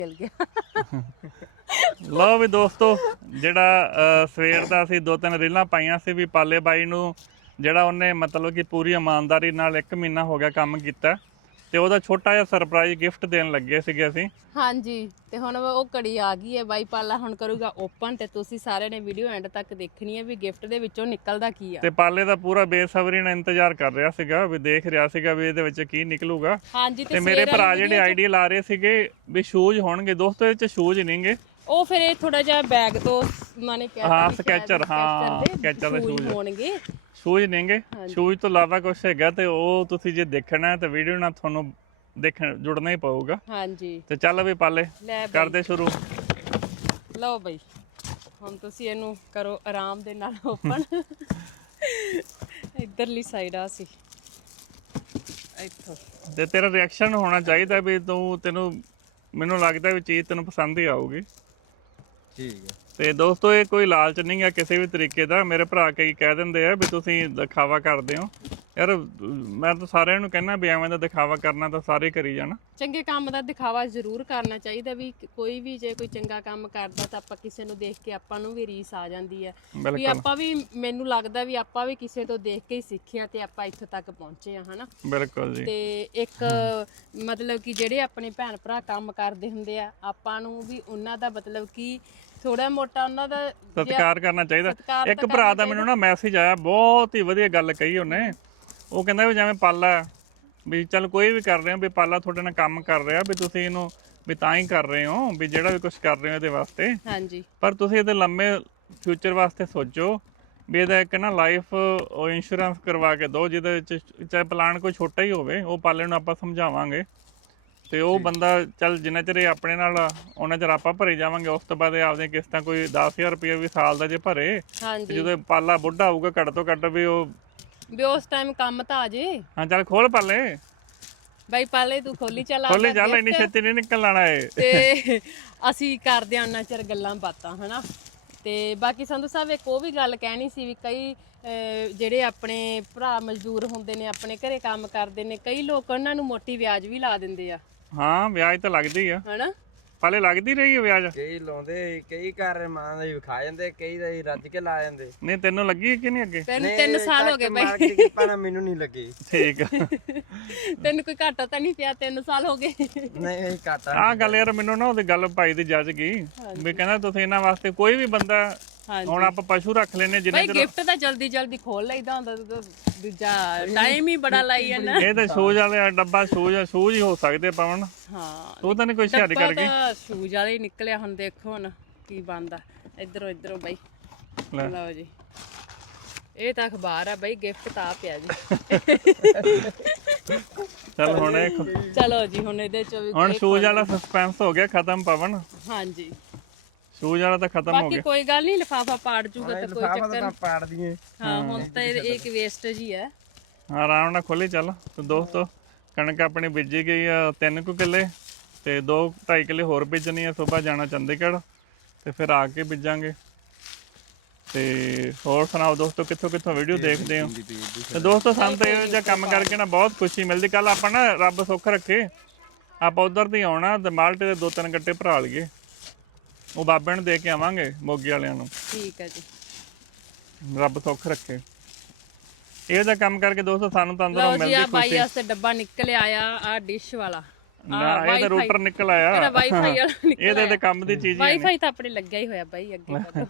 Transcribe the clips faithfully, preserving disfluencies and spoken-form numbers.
ਮਿਲ ਗਿਆ। ਲਓ ਵੀ ਦੋਸਤੋ, ਜਿਹੜਾ ਸਵੇਰ ਦਾ ਅਸੀਂ ਦੋ ਤਿੰਨ ਰੀਲਾਂ ਪਾਈਆਂ ਸੀ ਵੀ ਪਾਲੇ ਬਾਈ ਨੂੰ ਜਿਹੜਾ ਉਹਨੇ ਮਤਲਬ ਕਿ ਪੂਰੀ ਇਮਾਨਦਾਰੀ ਨਾਲ ਇੱਕ ਮਹੀਨਾ ਹੋ ਗਿਆ ਕੰਮ ਕੀਤਾ, ਤੇ ਉਹਦਾ ਛੋਟਾ ਜਿਹਾ ਸਰਪ੍ਰਾਈਜ਼ ਗਿਫਟ ਦੇਣ ਲੱਗੇ ਸੀਗੇ ਅਸੀਂ। ਹਾਂਜੀ, ਤੇ ਹੁਣ ਉਹ ਘੜੀ ਆ ਗਈ ਹੈ, ਬਾਈ ਪਾਲਾ ਹੁਣ ਕਰੂਗਾ ਓਪਨ, ਤੇ ਤੁਸੀਂ ਸਾਰਿਆਂ ਨੇ ਵੀਡੀਓ ਐਂਡ ਤੱਕ ਦੇਖਣੀ ਹੈ ਵੀ ਗਿਫਟ ਦੇ ਵਿੱਚੋਂ ਨਿਕਲਦਾ ਕੀ ਆ। ਤੇ ਪਾਲੇ ਦਾ ਪੂਰਾ ਬੇਸਬਰੀ ਨਾਲ ਇੰਤਜ਼ਾਰ ਕਰ ਰਿਹਾ ਸੀਗਾ ਵੀ ਦੇਖ ਰਿਹਾ ਸੀਗਾ ਵੀ ਇਹਦੇ ਵਿੱਚ ਕੀ ਨਿਕਲੂਗਾ। ਹਾਂਜੀ, ਤੇ ਮੇਰੇ ਭਰਾ ਜਿਹੜੇ ਆਈਡੀਆ ਲਾ ਰਹੇ ਸੀਗੇ ਵੀ ਸ਼ੂਜ਼ ਹੋਣਗੇ, ਦੋਸਤੋ ਇਹ ਚ ਸ਼ੂਜ਼ ਨਹੀਂਗੇ, ਉਹ ਫਿਰ ਇਹ ਥੋੜਾ ਜਿਹਾ ਬੈਗ ਤੋਂ ਉਹਨਾਂ ਨੇ ਕਿਹਾ ਹਾਂ ਸਕੈਚਰ, ਹਾਂ ਸਕੈਚਰ ਦੇ ਸ਼ੂਜ਼ ਹੋਣਗੇ, ਸ਼ੂਜ਼ ਨਹੀਂਗੇ। ਸ਼ੂਜ਼ ਤੋਂ ਇਲਾਵਾ ਕੁਝ ਹੈਗਾ, ਤੇ ਉਹ ਤੁਸੀਂ ਜੇ ਦੇਖਣਾ ਤੇ ਵੀਡੀਓ ਨਾਲ ਤੁਹਾਨੂੰ ਦੇਖਣ ਜੁੜਨਾ ਹੀ ਪਊਗਾ। ਹਾਂਜੀ, ਤੇ ਚੱਲ ਵੀ ਪਾਲੇ ਕਰਦੇ ਸ਼ੁਰੂ। ਲਓ ਬਈ, ਹੁਣ ਤੁਸੀਂ ਇਹਨੂੰ ਕਰੋ ਆਰਾਮ ਦੇ ਨਾਲ ਓਪਨ। ਇਧਰਲੀ ਸਾਈਡ ਆ ਸੀ ਇੱਥੋਂ, ਤੇ ਤੇਰਾ ਰਿਐਕਸ਼ਨ ਹੋਣਾ ਚਾਹੀਦਾ ਵੀ ਤੂੰ ਤੈਨੂੰ ਮੈਨੂੰ ਲੱਗਦਾ ਵੀ ਚੀਜ਼ ਤੈਨੂੰ ਪਸੰਦ ਹੀ ਆਊਗੀ। ਠੀਕ ਹੈ। ਤੇ ਦੋਸਤੋ ਇਹ ਕੋਈ ਲਾਲਚ ਨਹੀਂ ਹੈ ਕਿਸੇ ਵੀ ਤਰੀਕੇ ਦਾ। ਮੇਰੇ ਭਰਾ ਕਈ ਕਹਿ ਦਿੰਦੇ ਆ ਵੀ ਤੁਸੀਂ ਦਿਖਾਵਾ ਕਰਦੇ ਹੋ, ਯਾਰ ਮੈਂ ਤਾਂ ਸਾਰਿਆਂ ਨੂੰ ਕਹਿੰਦਾ ਵੀ ਐਵੇਂ ਦਾ ਦਿਖਾਵਾ ਕਰਨਾ ਤਾਂ ਸਾਰੇ ਕਰੀ ਜਾਣ। ਚੰਗੇ ਕੰਮ ਦਾ ਦਿਖਾਵਾ ਜ਼ਰੂਰ ਕਰਨਾ ਚਾਹੀਦਾ, ਵੀ ਕੋਈ ਵੀ ਜੇ ਕੋਈ ਚੰਗਾ ਕੰਮ ਕਰਦਾ ਤਾਂ ਆਪਾਂ ਕਿਸੇ ਨੂੰ ਦੇਖ ਕੇ ਆਪਾਂ ਨੂੰ ਵੀ ਰੀਸ ਆ ਜਾਂਦੀ ਹੈ ਵੀ ਆਪਾਂ ਵੀ, ਮੈਨੂੰ ਲੱਗਦਾ ਵੀ ਆਪਾਂ ਵੀ ਕਿਸੇ ਤੋਂ ਦੇਖ ਕੇ ਹੀ ਸਿੱਖਿਆ ਤੇ ਆਪਾਂ ਇੱਥੇ ਤੱਕ ਪਹੁੰਚੇ ਆ, ਹਨਾ। ਬਿਲਕੁਲ ਜੀ। ਤੇ ਇੱਕ ਮਤਲਬ ਕਿ ਜਿਹੜੇ ਆਪਣੇ ਭੈਣ ਭਰਾ ਕੰਮ ਕਰਦੇ ਹੁੰਦੇ ਆ, ਆਪਾਂ ਨੂੰ ਵੀ ਉਹਨਾਂ ਦਾ ਮਤਲਬ ਕਿ ਥੋੜਾ ਮੋਟਾ ਉਹਨਾਂ ਦਾ ਸਤਿਕਾਰ ਕਰਨਾ ਚਾਹੀਦਾ। ਇੱਕ ਭਰਾ ਦਾ ਮੈਨੂੰ ਨਾ ਮੈਸੇਜ ਆਇਆ, ਬਹੁਤ ਹੀ ਵਧੀਆ ਗੱਲ ਕਹੀ ਉਹਨੇ। ਉਹ ਕਹਿੰਦਾ ਵੀ ਜਿਵੇਂ ਪਾਲਾ ਵੀ ਚੱਲ ਕੋਈ ਵੀ ਕਰ ਰਹੇ ਹੋ, ਵੀ ਪਾਲਾ ਤੁਹਾਡੇ ਨਾਲ ਕੰਮ ਕਰ ਰਿਹਾ ਵੀ ਤੁਸੀਂ ਇਹਨੂੰ ਵੀ ਤਾਂ ਹੀ ਕਰ ਰਹੇ ਹੋ ਵੀ ਜਿਹੜਾ ਵੀ ਕੁਝ ਕਰ ਰਹੇ ਹੋ ਇਹਦੇ ਵਾਸਤੇ। ਹਾਂਜੀ, ਪਰ ਤੁਸੀਂ ਇਹਦੇ ਲੰਮੇ ਫਿਊਚਰ ਵਾਸਤੇ ਸੋਚੋ ਵੀ ਇਹਦਾ ਇੱਕ ਨਾ ਲਾਈਫ ਇੰਸ਼ੋਰੈਂਸ ਕਰਵਾ ਕੇ ਦਿਓ, ਜਿਹਦੇ ਵਿੱਚ ਚਾਹੇ ਪਲਾਨ ਕੋਈ ਛੋਟਾ ਹੀ ਹੋਵੇ, ਉਹ ਪਾਲੇ ਨੂੰ ਆਪਾਂ ਸਮਝਾਵਾਂਗੇ ਤੇ ਉਹ ਬੰਦਾ ਚੱਲ ਜਿੰਨਾ ਚਿਰ ਇਹ ਆਪਣੇ ਨਾਲ ਉਹਨਾਂ ਚਿਰ ਆਪਾਂ ਭਰੇ ਜਾਵਾਂਗੇ, ਉਸ ਤੋਂ ਬਾਅਦ ਇਹ ਆਪਦੀਆਂ ਕਿਸ਼ਤਾਂ ਕੋਈ ਦਸ ਹਜ਼ਾਰ ਰੁਪਏ ਵੀ ਸਾਲ ਦਾ ਜੇ ਭਰੇ, ਜਦੋਂ ਪਾਲਾ ਬੁੱਢਾ ਹੋਊਗਾ ਘੱਟ ਤੋਂ ਘੱਟ ਵੀ ਉਹ ਵੀ ਉਸ ਟਾਈਮ ਕੰਮ ਤਾਂ ਆ ਜੇ। ਹਾਂ ਚੱਲ ਖੋਲ ਪਾਲੇ ਬਾਈ, ਪਾਲੇ ਤੂੰ ਖੋਲੀ ਚੱਲ, ਖੋਲੀ ਚੱਲ, ਇੰਨੀ ਛੇਤੀ ਨਹੀਂ ਨਿਕਲ ਆਣਾ ਏ। ਤੇ ਅਸੀਂ ਕਰਦੇ ਆ ਉਹਨਾਂ ਚਿਰ ਗੱਲਾਂ ਬਾਤਾਂ, ਹਨਾ। ਤੇ ਬਾਕੀ ਸੰਧੂ ਸਾਹਿਬ ਇੱਕ ਉਹ ਵੀ ਗੱਲ ਕਹਿਣੀ ਸੀ ਵੀ ਕਈ ਜਿਹੜੇ ਆਪਣੇ ਭਰਾ ਮਜ਼ਦੂਰ ਹੁੰਦੇ ਨੇ, ਆਪਣੇ ਘਰੇ ਕੰਮ ਕਰਦੇ ਨੇ, ਕਈ ਲੋਕ ਉਹਨਾਂ ਨੂੰ ਮੋਟੀ ਵਿਆਜ ਵੀ ਲਾ ਦਿੰਦੇ ਆ। ਹਾਂ ਵਿਆਜ ਤਾਂ ਲੱਗਦੀ ਆ, ਹਨਾ। ਪਾਲੇ ਲੱਗਦੀ ਰਹੀ ਹੈ ਵਿਆਜ। ਕਈ ਲਾਉਂਦੇ, ਕਈ ਘਰ ਮਾਂ ਦਾ ਹੀ ਵਿਖਾ ਜਾਂਦੇ, ਕਈ ਦਾ ਹੀ ਰੱਜ ਕੇ ਲਾ ਜਾਂਦੇ। ਨਹੀਂ ਤੈਨੂੰ ਲੱਗੀ ਕਿ ਨਹੀਂ ਅੱਗੇ? ਤੈਨੂੰ ਤਿੰਨ ਸਾਲ ਹੋ ਗਏ ਬਾਈ। ਪਰ ਮੈਨੂੰ ਨਹੀਂ ਲੱਗੀ। ਠੀਕ ਆ। ਤੈਨੂੰ ਕੋਈ ਘਾਟਾ ਤਾਂ ਨਹੀਂ ਪਿਆ? ਤਿੰਨ ਸਾਲ ਹੋ ਗਏ। ਨਹੀਂ ਘਾਟਾ। ਆਹ ਗੱਲ ਯਾਰ ਮੈਨੂੰ ਨਾ ਉਹਦੀ ਗੱਲ ਭਾਈ ਦੀ ਜੱਜ ਗਈ ਵੀ ਕਹਿੰਦਾ ਤੁਸੀਂ ਇਹਨਾਂ ਵਾਸਤੇ ਕੋਈ ਵੀ ਬੰਦਾ, ਹੁਣ ਆਪਾਂ ਪਸ਼ੂ ਰੱਖ ਲੈਨੇ ਜਿੰਨੇ ਚਿਰ ਗਿਫਟ ਤਾਂ ਜਲਦੀ ਜਲਦੀ ਖੋਲ ਲਈਦਾ ਹੁੰਦਾ, ਦੂਜਾ ਟਾਈਮ ਹੀ ਬੜਾ ਲਾਈ ਜਾਂਦਾ। ਇਹ ਤਾਂ ਸ਼ੂਜ਼ ਵਾਲੇ ਡੱਬਾ ਸ਼ੂਜ਼ ਸ਼ੂਜ਼ ਹੀ ਹੋ ਸਕਦੇ ਪਵਨ। ਹਾਂ, ਉਹ ਤਾਂ ਨਹੀਂ ਕੋਈ ਸ਼ਿਆਰੀ ਕਰ ਗਈ। ਸ਼ੂਜ਼ ਵਾਲੇ ਹੀ ਨਿਕਲਿਆ, ਹੁਣ ਦੇਖੋ ਹੁਣ ਕੀ ਬਣਦਾ। ਇਧਰੋਂ ਇਧਰੋਂ ਬਾਈ, ਲਓ ਜੀ, ਇਹ ਤਾਂ ਅਖਬਾਰ ਆ ਬਾਈ, ਗਿਫਟ ਤਾਂ ਆ ਪਿਆ ਜੀ। ਚਲ ਹੁਣ ਚਲੋ ਜੀ, ਹੁਣ ਇਹਦੇ ਚ ਹੁਣ ਸ਼ੂਜ਼ ਵਾਲਾ ਸਸਪੈਂਸ ਹੋ ਗਿਆ ਖਤਮ ਪਵਨ। ਹਾਂਜੀ, ਸ਼ੂਜ਼ ਵਾਲਾ ਤਾਂ ਖਤਮ ਹੋ ਬਾਕੀ ਗਿਆ। ਕੋਈ ਗੱਲ ਨਹੀਂ, ਲਿਫਾਫਾ ਪਾੜ ਜੂਗਾ ਤਾਂ ਕੋਈ ਚੱਕਰ ਨਹੀਂ। ਪਾੜ ਦਈਏ। ਹਾਂ, ਹੁਣ ਤਾਂ ਇਹ ਇੱਕ ਵੇਸਟੇਜ ਹੀ ਹੈ। ਹਾਂ, ਆਰਾਮ ਨਾਲ ਖੋਲੀ ਚੱਲ। ਤੇ ਦੋਸਤੋ ਕਣਕ ਆਪਣੀ ਬੀਜੀ ਗਈ ਆ ਤਿੰਨ ਕੁ ਕਿੱਲੇ, ਤੇ ਦੋ ਢਾਈ ਕਿੱਲੇ ਹੋਰ ਬੀਜਣੀ ਆ। ਸੁਬਾਹ ਜਾਣਾ ਚੰਡੀਗੜ੍ਹ ਤੇ ਫਿਰ ਆ ਕੇ ਬੀਜਾਂਗੇ। ਤੇ ਹੋਰ ਸੁਣਾਓ ਦੋਸਤੋ, ਕਿੱਥੋਂ ਕਿੱਥੋਂ ਵੀਡੀਓ ਦੇਖਦੇ ਹੋ? ਤੇ ਦੋਸਤੋ ਸਾਨੂੰ ਤਾਂ ਇਹੋ ਜਿਹਾ ਕੰਮ ਕਰਕੇ ਨਾ ਬਹੁਤ ਖੁਸ਼ੀ ਮਿਲਦੀ। ਕੱਲ ਆਪਾਂ ਨਾ ਰੱਬ ਸੁੱਖ ਰੱਖੇ ਆਪਾਂ ਉਧਰ ਦੀ ਆਉਣਾ ਤੇ ਮਾਲਟੇ ਦੇ ਦੋ ਤਿੰਨ ਗੱਟੇ ਭਰਾ ਲਈਏ, ਉਹ ਬਾਬੇ ਨੂੰ ਦੇ ਕੇ ਆਵਾਂਗੇ ਮੋਗੇ ਵਾਲਿਆਂ ਨੂੰ। ਠੀਕ ਹੈ ਜੀ, ਰੱਬ ਸੁੱਖ ਰੱਖੇ। ਇਹੋ ਜਿਹਾ ਕੰਮ ਕਰਕੇ ਦੋਸਤੋ ਸਾਨੂੰ ਤਾਂ ਅੰਦਰੋਂ ਮਿਲਦੀ ਖੁਸ਼ੀ। ਬਾਈ ਵਾਸਤੇ ਡੱਬਾ ਨਿਕਲ ਆਇਆ, ਆ ਡਿਸ਼ ਵਾਲਾ। ਨਾ ਇਹ ਤਾਂ ਰੂਟਰ ਨਿਕਲ ਆਇਆ, ਇਹਦਾ ਵਾਈਫਾਈ ਵਾਲਾ ਨਿਕਲ ਇਹਦੇ ਤੇ ਕੰਮ ਦੀ ਚੀਜ਼ ਹੀ ਵਾਈਫਾਈ ਤਾਂ ਆਪਣੇ ਲੱਗਿਆ ਹੀ ਹੋਇਆ ਬਾਈ ਅੱਗੇ ਕਦੋਂ।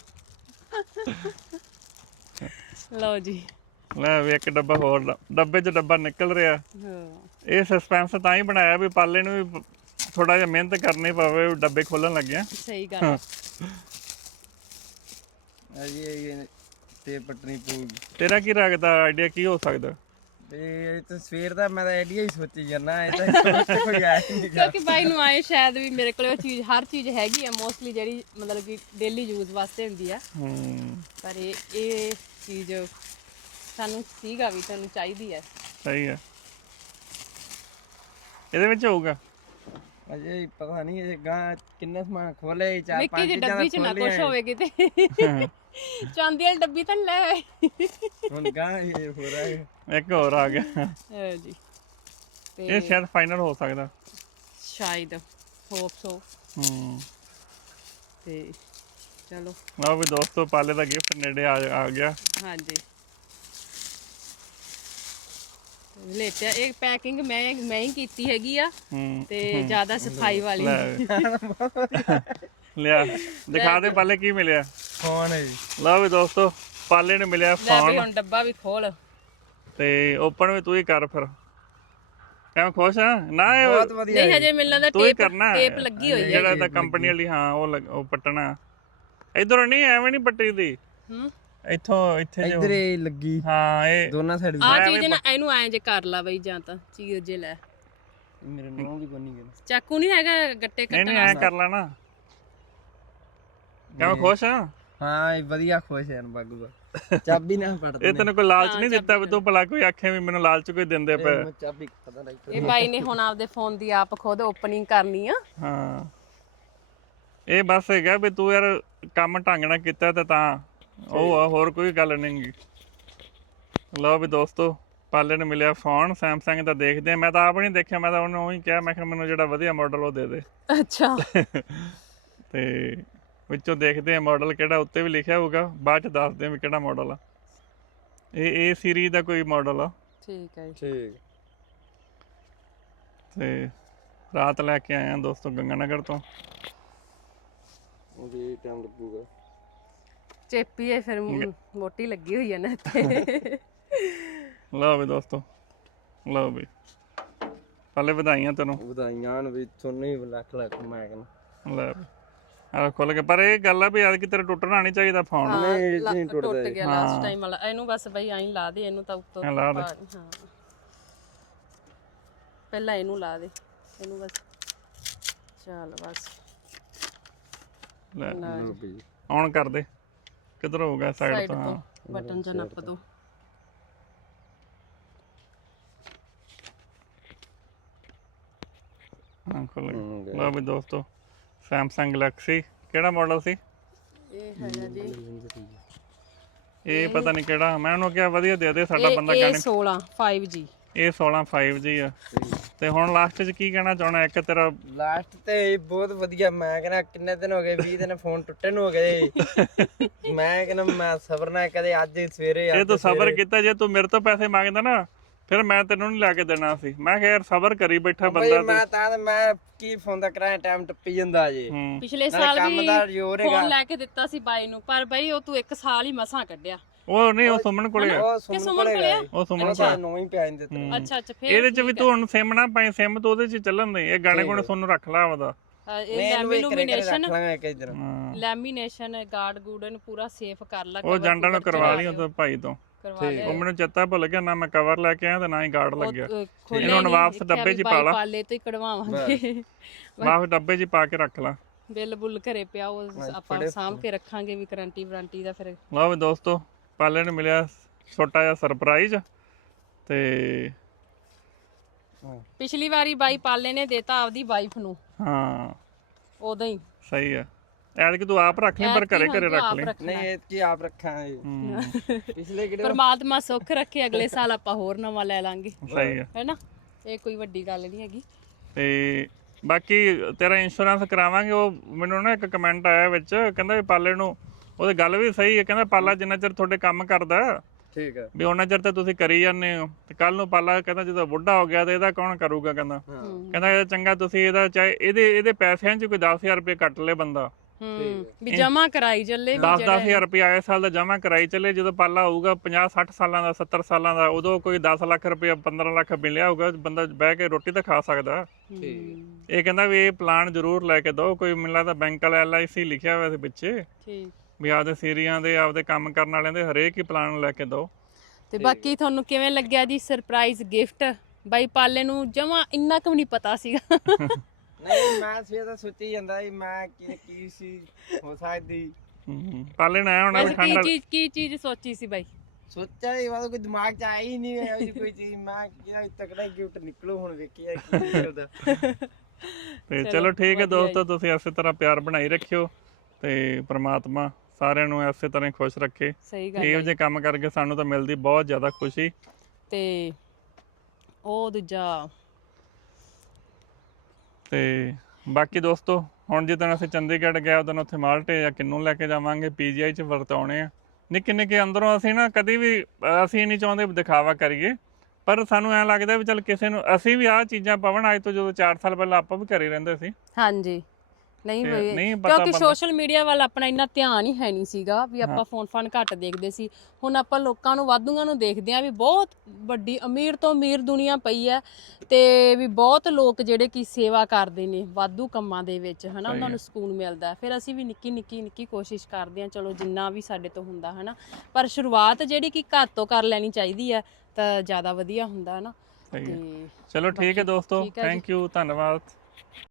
ਲਓ ਜੀ, ਲੈ ਵੀ ਇੱਕ ਡੱਬਾ ਹੋਰ, ਡੱਬੇ 'ਚ ਡੱਬਾ ਨਿਕਲ ਰਿਹਾ। ਇਹ ਸਸਪੈਂਸ ਤਾਂ ਹੀ ਬਣਾਇਆ ਵੀ ਪਾਲੇ ਨੂੰ ਵੀ ਥੋੜਾ ਜਿਹਾ ਮਿਹਨਤ ਕਰਨੀ ਪਵੇ ਡੱਬੇ ਖੋਲਣ ਲੱਗਿਆ। ਸਹੀ ਗੱਲ ਅਜੇ ਤੇ ਪਟਣੀ ਪਊਗੀ। ਤੇਰਾ ਕੀ ਲੱਗਦਾ ਆਈਡੀਆ ਕੀ ਹੋ ਸਕਦਾ? ਤੇ ਤੇ ਸਵੇਰ ਦਾ ਮੈਂ ਤਾਂ ਆਈਡੀਆ ਹੀ ਸੋਚੀ ਜਾਂਦਾ, ਇਹ ਤਾਂ ਕੋਈ ਆਇਆ ਨਹੀਂ। ਕਿਉਂਕਿ ਬਾਈ ਨੂੰ ਆਏ ਸ਼ਾਇਦ ਵੀ ਮੇਰੇ ਕੋਲ ਉਹ ਚੀਜ਼, ਹਰ ਚੀਜ਼ ਹੈਗੀ ਆ ਮੋਸਟਲੀ ਜਿਹੜੀ ਮਤਲਬ ਕਿ ਡੇਲੀ ਯੂਜ਼ ਵਾਸਤੇ ਹੁੰਦੀ ਆ। ਹੂੰ, ਪਰ ਇਹ ਇਹ ਚੀਜ਼ ਸਾਨੂੰ ਸੀਗਾ ਵੀ ਤੁਹਾਨੂੰ ਚਾਹੀਦੀ ਹੈ। ਸਹੀ ਹੈ। ਇਹਦੇ ਵਿੱਚ ਹੋਊਗਾ ਅਜੇ ਪਤਾ ਨਹੀਂ ਇਹ ਗਾਂ ਕਿੰਨਾ ਸਮਾਨ ਖੋਲੇ, ਚਾਰ ਨਿੱਕੀ ਪੰਜ ਜਿਹੀ ਚੀਜ਼ਾਂ ਡੱਬੀ ਚ ਨਾ ਕੁਛ ਹੋਵੇ ਕਿਤੇ। ਚਾਂਦੀ ਵਾਲੀ ਡੱਬੀ ਤਾਂ ਲੈ ਆਏ। ਹੁਣ ਗਾਂ ਇਹ ਹੋ ਰਿਹਾ ਹੈ। ਇੱਕ ਹੋਰ ਆ ਗਿਆ। ਜੀ, ਇਹ ਸ਼ਾਇਦ ਫਾਈਨਲ ਹੋ ਸਕਦਾ, ਸ਼ਾਇਦ, ਹੋਪ ਸੋ। ਹੂੰ ਤੇ ਚਲੋ ਲਓ ਵੀ ਦੋਸਤੋ ਪਾਲੇ ਦਾ ਗਿਫਟ ਨੇੜੇ ਆ ਆ ਗਿਆ। ਹਾਂਜੀ ਲੇਟਿਆ ਇਹ ਪੈਕਿੰਗ ਮੈਂ ਮੈਂ ਹੀ ਕੀਤੀ ਹੈਗੀ ਆ ਹੂੰ ਤੇ ਜ਼ਿਆਦਾ ਸਫਾਈ ਵਾਲੀ ਲੈ ਲਿਆ ਦਿਖਾ ਦੇ ਪਾਲੇ ਕੀ ਮਿਲਿਆ। ਫੋਨ ਹੈ ਜੀ। ਲਓ ਵੀ ਦੋਸਤੋ ਪਾਲੇ ਨੇ ਮਿਲਿਆ ਲੈ ਵੀ ਫੋਨ ਹੁਣ ਡੱਬਾ ਵੀ ਖੋਲ ਤੇ ਓਪਨ ਵੀ ਤੂੰ ਹੀ ਕਰ ਫਿਰ। ਕਿਵੇਂ ਖੁਸ਼ ਆ ਨਾ ਇਹ ਬਹੁਤ ਵਧੀਆ ਨਹੀਂ ਹਜੇ ਮਿਲਣਾ ਦਾ ਤੂੰ ਹੀ ਟੇਪ ਕਰਨਾ ਟੇਪ ਲੱਗੀ ਹੋਈ ਹੈ ਜਿਹੜਾ ਤਾਂ ਕੰਪਨੀ ਵਾਲੀ ਹਾਂ ਉਹ ਲੱਗ- ਉਹ ਪੱਟਣਾ ਇਧਰੋਂ ਨਹੀਂ ਐਵੇਂ ਨਹੀਂ ਪੱਟੀ ਦੀ ਹੂੰ ਇੱਥੋਂ ਇੱਥੇ ਜੋ ਇੱਧਰ ਇਹ ਲੱਗੀ ਹਾਂ ਇਹ ਦੋਨਾਂ ਸਾਈਡ ਆ ਚੀਜ਼ ਨਾ ਇਹਨੂੰ ਐਂ ਜੇ ਕਰ ਲਾ ਬਈ ਜਾਂ ਤਾਂ ਚੀਰ ਜੇ ਲੈ ਮੇਰੇ ਨਾਮ ਵੀ ਕੋਈ ਨਹੀਂ ਗਿਆ। ਚਾਕੂ ਨਹੀਂ ਹੈਗਾ ਗੱਟੇ ਨਹੀਂ ਕੱਟਣ ਨਹੀਂ ਐ ਕਰ ਲੈਣਾ। ਕਿਵੇਂ ਖੁਸ਼ ਆ ਹਾਂ ਇਹ ਵਧੀਆ ਖੁਸ਼ ਹੈ ਬਾਗੂ ਦਾ ਚਾਬੀ ਨਾ ਪੜਦੇ ਇਹ ਤੈਨੂੰ ਕੋਈ ਲਾਲਚ ਨਹੀਂ ਦਿੱਤਾ ਵੀ ਤੂੰ ਭਲਾ ਕੋਈ ਆਖੇ ਵੀ ਮੈਨੂੰ ਲਾਲਚ ਕੋਈ ਦਿੰਦੇ ਪਏ। ਮੈਂ ਚਾਬੀ ਪਤਾ ਨਹੀਂ ਇਹ ਬਾਈ ਨੇ ਹੁਣ ਆਪਦੇ ਫੋਨ ਦੀ ਆਪ ਖੁਦ ਓਪਨਿੰਗ ਕਰਨੀ ਆ ਹਾਂ ਇਹ ਬਸ ਹੈਗਾ ਵੀ ਤੂੰ ਯਾਰ ਕੰਮ ਢੰਗ ਨਾਲ ਕੀਤਾ ਤੇ ਤਾਂ ਉਹ ਆ ਹੋਰ ਕੋਈ ਗੱਲ ਨਹੀਂ ਗੀ। ਲਓ ਵੀ ਦੋਸਤੋ ਪਾਲੇ ਨੂੰ ਮਿਲਿਆ ਫੋਨ ਸੈਮਸੰਗ ਦਾ ਦੇਖਦੇ ਆ। ਮੈਂ ਤਾਂ ਆਪ ਨਹੀਂ ਦੇਖਿਆ ਮੈਂ ਤਾਂ ਉਹਨੂੰ ਉਹੀ ਕਿਹਾ ਮੈਂ ਕਿਹਾ ਮੈਨੂੰ ਜਿਹੜਾ ਵਧੀਆ ਮਾਡਲ ਉਹ ਦੇ ਦੇ ਅੱਛਾ ਤੇ ਵਿੱਚੋਂ ਦੇਖਦੇ ਆ ਮਾਡਲ ਕਿਹੜਾ ਉੱਤੇ ਵੀ ਲਿਖਿਆ ਹੋਊਗਾ ਬਾਅਦ ਚ ਦੱਸਦੇ ਆ ਵੀ ਕਿਹੜਾ ਮਾਡਲ ਆ। ਇਹ ਇਹ ਸੀਰੀਜ਼ ਦਾ ਕੋਈ ਮਾਡਲ ਆ ਠੀਕ ਹੈ ਜੀ ਠੀਕ ਤੇ ਰਾਤ ਲੈ ਕੇ ਆਇਆ ਦੋਸਤੋ ਗੰਗਾਨਗਰ ਤੋਂ। ਉਹਦੇ ਟਾਈਮ ਲੱਗੂਗਾ ਚੇਪੀ ਹੈ ਫਿਰ ਮੂੰਹ- ਮੋਟੀ ਲੱਗੀ ਹੋਈ ਹੈ ਨਾ ਇੱਥੇ ਲਓ ਵੀ ਦੋਸਤੋ ਲਓ ਵੀ ਪਹਿਲੇ ਵਧਾਈਆਂ ਤੈਨੂੰ ਵਧਾਈਆਂ ਵੀ ਤੁਹਾਨੂੰ ਹੀ ਲੱਖ ਲੱਖ ਮੈਂ ਕਹਿੰਦਾ। ਲੈ ਆ ਖੁੱਲ ਕੇ ਪਰ ਇਹ ਗੱਲ ਆ ਵੀ ਯਾਰ ਕਿ ਤੇਰਾ ਟੁੱਟਣਾ ਨਹੀਂ ਚਾਹੀਦਾ ਫੋਨ। ਨਹੀਂ ਲਾ- ਨਹੀਂ ਟੁੱਟ ਟੁੱਟਦਾ ਗਿਆ ਲਾਸਟ ਟਾਈਮ ਵਾਲਾ ਇਹਨੂੰ ਬਸ ਬਈ ਐਂ ਲਾ ਦੇ ਇਹਨੂੰ ਤਾਂ ਉੱਤੋਂ ਐਂ ਲਾ ਦੇ। ਹਾਂ ਪਹਿਲਾਂ ਇਹਨੂੰ ਲਾ ਦੇ ਇਹਨੂੰ ਬਸ ਚੱਲ ਬਸ ਲੈ ਲਾ ਜੀ ਔਨ ਕਰ ਦੇ ਕਿੱਧਰ ਹੋਊਗਾ ਸਾਈਡ ਸਾਈਡ ਤੋਂ ਹਾਂ ਤੋਂ ਬਟਨ ਜਾਂ ਨੱਪ ਦੋ ਹਾਂ ਖੁੱਲ ਗਿਆ। ਲਓ ਵੀ ਦੋਸਤੋ ਸੈਮਸੰਗ ਗੈਲੈਕਸੀ ਕਿਹੜਾ ਮਾਡਲ ਸੀ ਇਹ ਹੈਗਾ ਜੀ ਇਹ ਪਤਾ ਨਹੀਂ ਕਿਹੜਾ ਮੈਂ ਉਹਨੂੰ ਕਿਹਾ ਵਧੀਆ ਦੇ ਦੇ ਸਾਡਾ ਬੰਦਾ ਇਹ ਗਾਣੇ ਸੋਲਾਂ ਫਾਈਵ ਜੀ ਇਹ ਸੋਲਾਂ ਫਾਈਵ ਜੀ ਆ ਤੇ ਹੁਣ ਲਾਸਟ 'ਚ ਕੀ ਕਹਿਣਾ ਚਾਹਣਾ ਇੱਕ ਤੇਰਾ ਲਾਸਟ ਤੇ ਬਹੁਤ ਵਧੀਆ ਮੈਂ ਕਹਿੰਦਾ ਕਿੰਨੇ ਦਿਨ ਹੋ ਗਏ ਵੀਹ ਦਿਨ ਫੋਨ ਟੁੱਟੇ ਨੂੰ ਹੋ ਗਏ ਮੈਂ ਕਹਿੰਦਾ ਮੈਂ ਸਬਰ ਨਾ ਕਦੇ ਅੱਜ ਸਵੇਰੇ ਇਹ ਅੱਜ ਤੂੰ ਸਬਰ ਕੀਤਾ ਜੇ ਤੂੰ ਮੇਰੇ ਤੋਂ ਪੈਸੇ ਮੰਗਦਾ ਨਾ ਫਿਰ ਮੈਂ ਤੈਨੂੰ ਨਹੀਂ ਲਾ ਕੇ ਦੇਣਾ ਸੀ। ਮੈਂ ਕਿਹਾ ਯਾਰ ਸਬਰ ਕਰੀ ਬੈਠਾ ਬਈ ਬੰਦਾ ਮੈਂ ਤਾਂ ਮੈਂ ਕੀ ਫੋਨ ਦਾ ਕਰਾਇਆ ਟਾਈਮ ਟੱਪੀ ਜਾਂਦਾ ਜੇ ਹੂੰ ਪਿਛਲੇ ਨਾਲੇ ਸਾਲ ਕੰਮ ਵੀ ਦਾ ਜ਼ੋਰ ਹੈਗਾ। ਫੋਨ ਲੈ ਕੇ ਦਿੱਤਾ ਸੀ ਬਾਈ ਨੂੰ ਪਰ ਬਾਈ ਉਹ ਤੂੰ ਇੱਕ ਸਾਲ ਹੀ ਮਸਾਂ ਕੱਢਿਆ ਉਹ ਨਹੀਂ ਉਹ ਸੁਮਨ ਕੋਲੇ ਆ ਉਹ ਸੁਮਨ ਕੋਲੇ ਗਿਆ ਉਹ ਸੁਮਨ ਉਹ ਤਾਂ ਨੌਂ ਹੀ ਪਿਆ ਇੰਦੇ ਤੇ ਅੱਛਾ ਅੱਛਾ ਫਿਰ ਇਹਦੇ 'ਚ ਵੀ ਤੂੰ ਹੁਣ ਸਿਮ ਨਾ ਪਾਈ ਸਿਮ ਤੋਂ ਉਹਦੇ 'ਚ ਚੱਲਣ ਦੇ ਇਹ ਗਾਣੇ ਗੁਣੇ ਸੁਣ ਰੱਖ ਲਾ ਉਹਦਾ ਇਹ ਲੈਮੀਨੇਸ਼ਨ ਲਾਂਗਾ ਇੱਕ ਇਧਰ ਹਾਂ ਲੈਮੀਨੇਸ਼ਨ ਗਾਰਡ ਗੂਡਨ ਪੂਰਾ ਸੇਫ ਕਰ ਲਾ ਉਹ ਜੰਡਾਂ ਨੂੰ ਕਰਵਾ ਲਈ ਉਹ ਭਾਈ ਤੋਂ ਕਰਵਾ ਲਿਆ ਉਹ ਮੈਨੂੰ ਚੇਤਾ ਭੁੱਲ ਗਿਆ ਨਾ ਮੈਂ ਕਵਰ ਲੈ ਕੇ ਆਇਆ ਤੇ ਨਾ ਹੀ ਗਾਰਡ ਲੱਗਿਆ ਖੋਲੇ ਇਹਨੂੰ ਹੁਣ ਵਾਪਸ ਡੱਬੇ 'ਚ ਹੀ ਪਾ ਲਾ ਪਾਲੇ ਤੋਂ ਹੀ ਕਢਵਾਵਾਂਗੇ ਵਾਪਸ ਡੱਬੇ 'ਚ ਹੀ ਪਾ ਕੇ ਰੱਖ ਲਾ। ਬਿੱਲ ਬੁੱਲ ਘਰੇ ਪਿਆ ਉਹ ਆਪਾਂ ਸਾਂਭ ਕੇ ਰੱਖਾਂਗੇ ਵੀ ਗਾਰੰਟੀ ਵਾਰੰਟੀ ਦਾ ਫਿਰ ਲਓ ਵੀ ਦੋਸਤੋ ਪਾਲੇ ਨੂੰ ਮਿਲਿਆ ਛੋਟਾ ਜਿਹਾ ਸਰਪ੍ਰਾਈਜ਼ ਤੇ ਪਿਛਲੀ ਵਾਰੀ ਬਾਈ ਪਾਲੇ ਨੇ ਦੇਤਾ ਆਪਦੀ ਵਾਈਫ ਨੂੰ ਹਾਂ ਉਦੋਂ ਹੀ ਸਹੀ ਆ ਐਤਕੀ ਤੂੰ ਆਪ ਰੱਖ ਲਈ ਪਰ ਘਰੇ ਘਰੇ ਰੱਖ ਲਈ ਨਹੀਂ ਇਹ ਕੀ ਆਪ ਰੱਖਾਂਗੇ ਹੂੰ ਪਿਛਲੇ ਕਿਹੜੇ ਪਰਮਾਤਮਾ ਸੁੱਖ ਰੱਖੇ ਅਗਲੇ ਸਾਲ ਆਪਾਂ ਹੋਰ ਨਵਾਂ ਲੈ ਲਾਂਗੇ ਸਹੀ ਆ ਹੈਨਾ ਇਹ ਕੋਈ ਵੱਡੀ ਗੱਲ ਨਹੀਂ ਹੈਗੀ ਤੇ ਬਾਕੀ ਤੇਰਾ ਇੰਸ਼ੋਰੈਂਸ ਕਰਾਵਾਂਗੇ। ਉਹ ਮੈਨੂੰ ਨਾ ਇੱਕ ਕਮੈਂਟ ਆਇਆ ਵਿੱਚ ਕਹਿੰਦਾ ਵੀ ਪਾਲੇ ਨੂੰ ਉਹਦੀ ਗੱਲ ਵੀ ਸਹੀ ਹੈ ਕਹਿੰਦਾ ਪਾਲਾ ਜਿੰਨਾ ਚਿਰ ਤੁਹਾਡੇ ਕੰਮ ਕਰਦਾ ਠੀਕ ਆ ਵੀ ਉਹਨਾਂ ਚਿਰ ਤਾਂ ਤੁਸੀਂ ਕਰੀ ਜਾਂਦੇ ਹੋ ਤੇ ਕੱਲ ਨੂੰ ਪਾਲਾ ਕਹਿੰਦਾ ਜਦੋਂ ਬੁੱਢਾ ਹੋ ਗਿਆ ਤੇ ਇਹਦਾ ਕੌਣ ਕਰੂਗਾ ਕਹਿੰਦਾ ਕਹਿੰਦਾ ਇਹ ਚੰਗਾ ਤੁਸੀਂ ਇਹਦਾ ਚਾਹੇ ਇਹਦੇ ਇਹਦੇ ਪੈਸਿਆਂ 'ਚ ਕੋਈ ਦਸ ਹਜ਼ਾਰ ਰੁਪਏ ਕੱਟ ਲੇ ਬੰਦਾ ਹੂੰ ਵੀ ਜਮਾ ਕਰਾਈ ਚੱਲੇ ਵੀ ਦਸ ਦਸ ਹਜ਼ਾਰ ਰੁਪਏ ਆਏ ਸਾਲ ਦਾ ਜਮ੍ਹਾਂ ਕਰਾਈ ਚੱਲੇ ਜਦੋਂ ਪਾਲਾ ਹੋਊਗਾ ਪੰਜਾਹ ਸੱਠ ਸਾਲਾਂ ਦਾ ਸੱਤਰ ਸਾਲਾਂ ਦਾ ਉਦੋਂ ਕੋਈ ਦਸ ਲੱਖ ਰੁਪਏ ਪੰਦਰਾਂ ਲੱਖ ਮਿਲਿਆ ਹੋਊਗਾ ਬੰਦਾ ਬਹਿ ਕੇ ਰੋਟੀ ਤਾਂ ਖਾ ਸਕਦਾ। ਠੀਕ ਇਹ ਕਹਿੰਦਾ ਵੀ ਇਹ ਪਲਾਨ ਜ਼ਰੂਰ ਲੈ ਕੇ ਦਿਓ ਕੋਈ ਮੈਨੂੰ ਲੱਗਦਾ ਬੈਂਕ ਵਾਲਾ ਐਲ ਆਈ ਸੀ ਲਿਖਿਆ ਹੋਇਆ ਸੀ ਪਿੱਛੇ ਠੀਕ ਵੀ ਆਪਦੇ ਸੀਰੀਆਂ ਦੇ ਆਪਦੇ ਕੰਮ ਕਰਨ ਵਾਲਿਆਂ ਦੇ ਹਰੇਕ ਹੀ ਪਲਾਨ ਲੈ ਕੇ ਦਿਓ। ਤੇ ਬਾਕੀ ਤੁਹਾਨੂੰ ਕਿਵੇਂ ਲੱਗਿਆ ਜੀ ਸਰਪ੍ਰਾਈਜ਼ ਗਿਫਟ ਬਾਈ ਪਾਲੇ ਨੂੰ ਜਮਾ ਇੰਨਾ ਕੁ ਵੀ ਨਹੀਂ ਪਤਾ ਸੀਗਾ ਨਹੀਂ ਮੈਂ ਸਵੇਰ ਦਾ ਸੋਚੀ ਜਾਂਦਾ ਸੀ ਮੈਂ ਕੀ ਕੀ ਸੀ ਹੋ ਸਕਦੀ ਹੂੰ ਪਾਲੇ ਨਾ ਹੋਣਾ ਵੀ ਵੈਸੇ ਕੀ ਠੰਡ ਚੀਜ਼ ਕੀ ਚੀਜ਼ ਸੋਚੀ ਸੀ ਬਾਈ ਸੋਚਿਆ ਹੀ ਬਾਅਦ ਕੋਈ ਦਿਮਾਗ 'ਚ ਆਈ ਹੀ ਨਹੀਂ ਇਹੋ ਜਿਹੀ ਕੋਈ ਚੀਜ਼ ਮੈਂ ਕਿਹਾ ਤਕੜਾ ਗਿਫਟ ਨਿਕਲੂ ਹੁਣ ਵੇਖੀਏ ਕੀ ਨਿਕਲਦਾ ਤੇ ਚਲੋ ਠੀਕ ਹੈ ਦੋਸਤੋ ਤੁਸੀਂ ਇਸੇ ਤਰ੍ਹਾਂ ਪਿਆਰ ਬਣਾਈ ਰੱਖਿਓ ਤੇ ਪ੍ਰਮਾਤਮਾ ਸਾਰਿਆਂ ਨੂੰ ਇਸੇ ਤਰ੍ਹਾਂ ਹੀ ਖੁਸ਼ ਰੱਖੇ। ਸਹੀ ਗੱਲ ਇਹੋ ਜਿਹੇ ਕੰਮ ਕਰਕੇ ਸਾਨੂੰ ਤਾਂ ਮਿਲਦੀ ਬਹੁਤ ਜ਼ਿਆਦਾ ਖੁਸ਼ੀ। ਤੇ ਉਹ ਦੂਜਾ ਤੇ ਬਾਕੀ ਦੋਸਤੋ ਹੁਣ ਜਿੱਦਣ ਅਸੀਂ ਚੰਡੀਗੜ੍ਹ ਗਏ ਉਦੋਂ ਉੱਥੇ ਮਾਲਟੇ ਜਾਂ ਕਿੰਨੂ ਲੈ ਕੇ ਜਾਵਾਂਗੇ, ਪੀਜੀਆਈ 'ਚ ਵਰਤਾਉਣੇ ਆ। ਨਿੱਕੇ ਨਿੱਕੇ ਅੰਦਰੋਂ ਅਸੀਂ ਨਾ ਕਦੀ ਵੀ ਅਹ ਅਸੀਂ ਨਹੀਂ ਚਾਹੁੰਦੇ ਵੀ ਦਿਖਾਵਾ ਕਰੀਏ, ਪਰ ਸਾਨੂੰ ਐਂ ਲੱਗਦਾ ਵੀ ਚੱਲ ਕਿਸੇ ਨੂੰ ਅਸੀਂ ਵੀ ਆਹ ਚੀਜ਼ਾਂ ਪਵਨ ਅੱਜ ਤੋਂ ਜਦੋਂ ਚਾਰ ਸਾਲ ਪਹਿਲਾਂ ਆਪਾਂ ਵੀ ਘਰੇ ਰਹਿੰਦੇ ਸੀ। ਹਾਂਜੀ ਨਹੀਂ ਤੇ ਬਈ, ਨਹੀਂ ਪਤਾ ਕਿਉਂਕਿ ਬੰਦਾ- ਸੋਸ਼ਲ ਮੀਡੀਆ ਵੱਲ ਆਪਣਾ ਇੰਨਾ ਧਿਆਨ ਹੀ ਹੈ ਨਹੀਂ ਸੀਗਾ ਵੀ ਆਪਾਂ ਫੋਨ ਫਾਨ ਘੱਟ ਦੇਖਦੇ ਸੀ। ਹੁਣ ਆਪਾਂ ਲੋਕਾਂ ਨੂੰ ਵਾਧੂਆਂ ਨੂੰ ਦੇਖਦੇ ਆ ਵੀ ਬਹੁਤ ਵੱਡੀ ਅਮੀਰ ਤੋਂ ਅਮੀਰ ਦੁਨੀਆ ਪਈ ਹੈ ਤੇ ਵੀ ਬਹੁਤ ਲੋਕ ਜਿਹੜੇ ਕਿ ਸੇਵਾ ਕਰਦੇ ਨੇ ਵਾਧੂ ਕੰਮਾਂ ਦੇ ਵਿੱਚ ਹਨਾ, ਉਹਨਾਂ ਨੂੰ ਸਕੂਨ ਮਿਲਦਾ। ਫਿਰ ਅਸੀਂ ਵੀ ਨਿੱਕੀ ਨਿੱਕੀ ਨਿੱਕੀ ਕੋਸ਼ਿਸ਼ ਕਰਦੇ ਆ, ਚਲੋ ਜਿੰਨਾ ਵੀ ਸਾਡੇ ਤੋਂ ਹੁੰਦਾ ਹਨਾ, ਪਰ ਸ਼ੁਰੂਆਤ ਜਿਹੜੀ ਕਿ ਘਰ ਤੋਂ ਕਰ ਲੈਣੀ ਚਾਹੀਦੀ ਹੈ ਤਾਂ ਜ਼ਿਆਦਾ ਵਧੀਆ ਹੁੰਦਾ ਹਨਾ। ਸਹੀ ਹੈ। ਤੇ ਚਲੋ ਠੀਕ ਹੈ ਦੋਸਤੋ, ਠੀਕ ਹੈ ਜੀ। ਥੈਂਕ ਯੂ, ਧੰਨਵਾਦ।